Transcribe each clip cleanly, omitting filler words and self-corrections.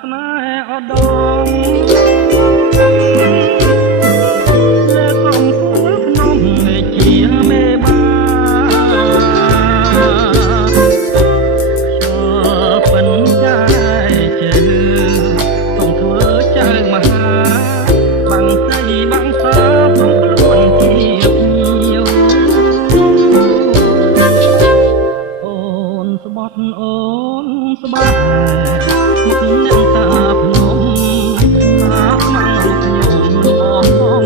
ស្នេហ៍ឧត្តមលើកំពូលភ្នំជាមេបាពិនចាយជើទុំធ្វើចៅមហាបាំងស្រីបាំងសាក្នុងខ្លួនជាភ្ញៀវអូនស្បត់អូនស្បាត់មុខអ្នកតាភ្នំតាខ្មាំងរូបខ្ញុំល្អផង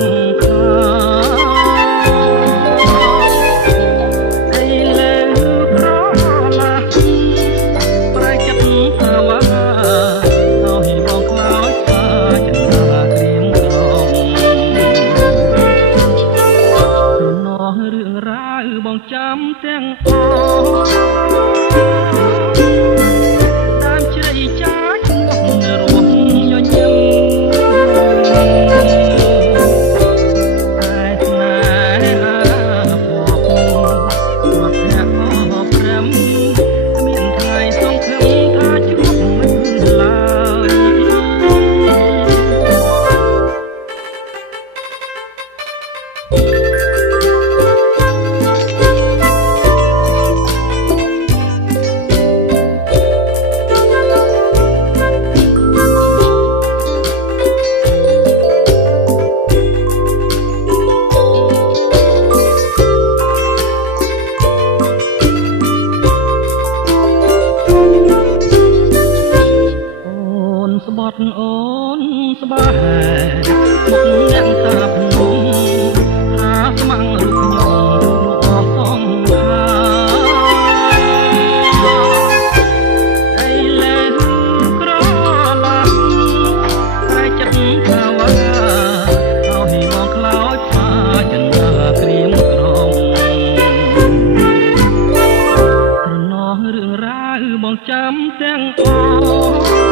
បងចាំទាំងអស់តាមជ្រៃចាច់មករួមញញឹមតែស្នេហាពករត់ធាក់អស់ព្រមគ្មានថ្ងៃសង្ឃឹមថាជួបមិនឡើយស្បត់អូនស្បែកមុខអ្នកតាភ្នំថាស្មាំងរូបខ្ញុំរូបអស់សងខាអីលែងក្រឡាស់តែចិត្តថាវ៉ាឲ្យមកខ្លោចផាចិនតាក្រៀមក្រំត្រណោះរឿងរ៉ាវបងចាំទាំងអស់